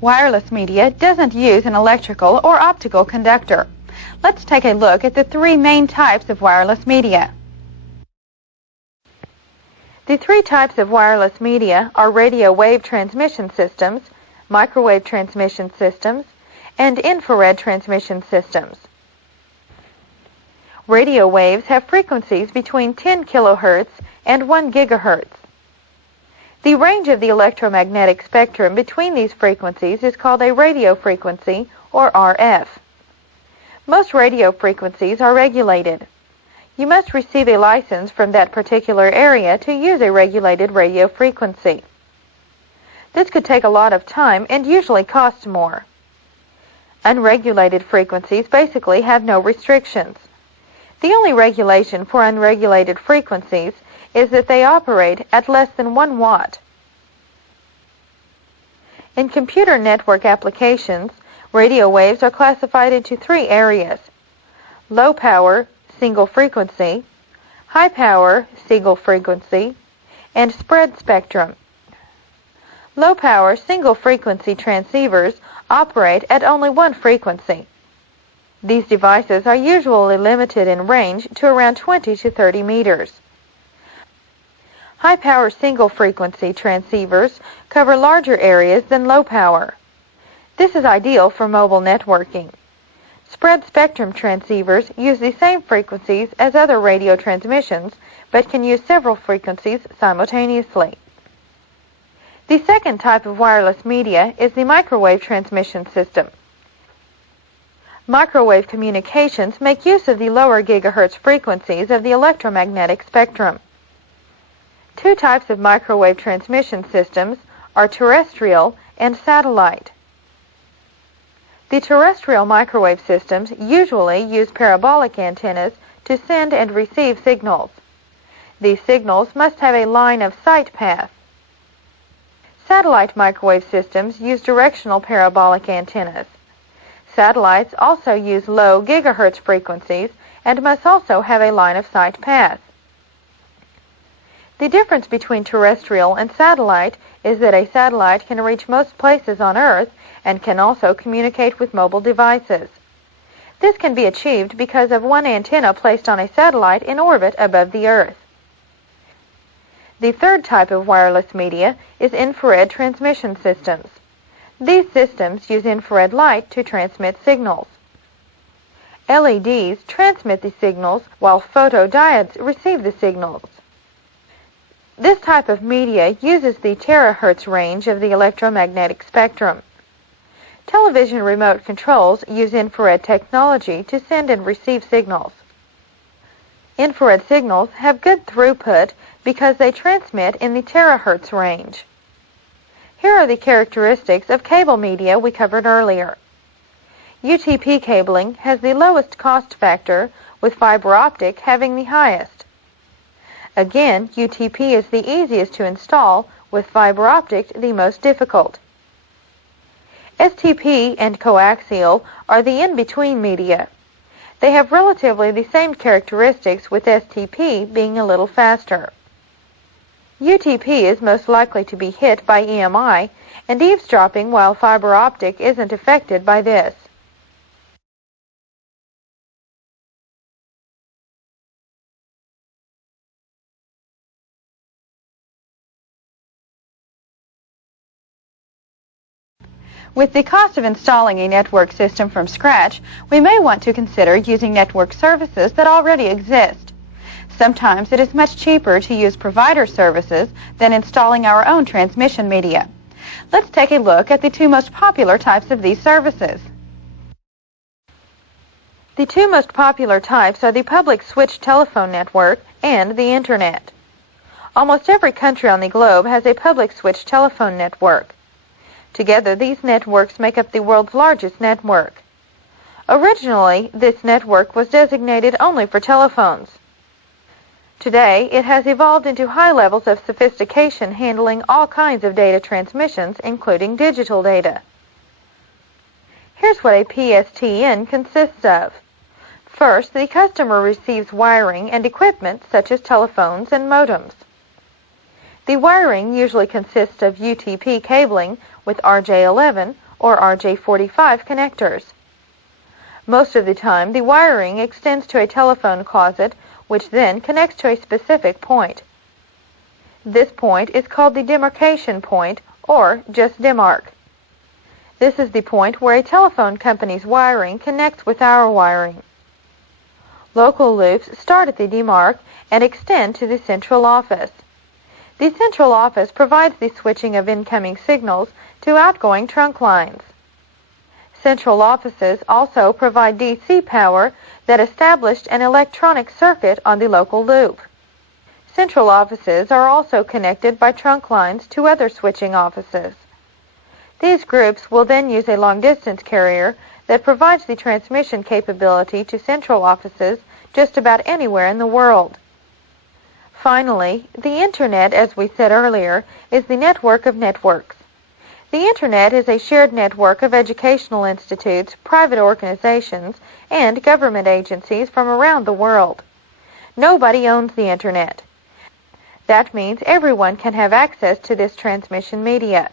Wireless media doesn't use an electrical or optical conductor. Let's take a look at the three main types of wireless media. The three types of wireless media are radio wave transmission systems, microwave transmission systems, and infrared transmission systems. Radio waves have frequencies between 10 kHz and 1 GHz. The range of the electromagnetic spectrum between these frequencies is called a radio frequency, or RF. Most radio frequencies are regulated. You must receive a license from that particular area to use a regulated radio frequency. This could take a lot of time and usually cost more. Unregulated frequencies basically have no restrictions. The only regulation for unregulated frequencies is that they operate at less than 1 watt. In computer network applications, radio waves are classified into 3 areas: low power, single frequency, high power, single frequency, and spread spectrum. Low power, single frequency transceivers operate at only 1 frequency. These devices are usually limited in range to around 20 to 30 meters. High-power single-frequency transceivers cover larger areas than low-power. This is ideal for mobile networking. Spread spectrum transceivers use the same frequencies as other radio transmissions, but can use several frequencies simultaneously. The second type of wireless media is the microwave transmission system. Microwave communications make use of the lower gigahertz frequencies of the electromagnetic spectrum. 2 types of microwave transmission systems are terrestrial and satellite. The terrestrial microwave systems usually use parabolic antennas to send and receive signals. These signals must have a line of sight path. Satellite microwave systems use directional parabolic antennas. Satellites also use low gigahertz frequencies and must also have a line of sight path. The difference between terrestrial and satellite is that a satellite can reach most places on Earth and can also communicate with mobile devices. This can be achieved because of one antenna placed on a satellite in orbit above the Earth. The third type of wireless media is infrared transmission systems. These systems use infrared light to transmit signals. LEDs transmit the signals while photodiodes receive the signals. This type of media uses the terahertz range of the electromagnetic spectrum. Television remote controls use infrared technology to send and receive signals. Infrared signals have good throughput because they transmit in the terahertz range. Here are the characteristics of cable media we covered earlier. UTP cabling has the lowest cost factor, with fiber optic having the highest. Again, UTP is the easiest to install, with fiber optic the most difficult. STP and coaxial are the in-between media. They have relatively the same characteristics, with STP being a little faster. UTP is most likely to be hit by EMI and eavesdropping, while fiber optic isn't affected by this. With the cost of installing a network system from scratch, we may want to consider using network services that already exist. Sometimes it is much cheaper to use provider services than installing our own transmission media. Let's take a look at the 2 most popular types of these services. The 2 most popular types are the public switched telephone network and the Internet. Almost every country on the globe has a public switched telephone network. Together, these networks make up the world's largest network. Originally, this network was designated only for telephones. Today, it has evolved into high levels of sophistication, handling all kinds of data transmissions, including digital data. Here's what a PSTN consists of. First, the customer receives wiring and equipment such as telephones and modems. The wiring usually consists of UTP cabling with RJ11 or RJ45 connectors. Most of the time, the wiring extends to a telephone closet, which then connects to a specific point. This point is called the demarcation point, or just demarc. This is the point where a telephone company's wiring connects with our wiring. Local loops start at the demarc and extend to the central office. The central office provides the switching of incoming signals to outgoing trunk lines. Central offices also provide DC power that established an electronic circuit on the local loop. Central offices are also connected by trunk lines to other switching offices. These groups will then use a long-distance carrier that provides the transmission capability to central offices just about anywhere in the world. Finally, the Internet, as we said earlier, is the network of networks. The Internet is a shared network of educational institutes, private organizations, and government agencies from around the world. Nobody owns the Internet. That means everyone can have access to this transmission media.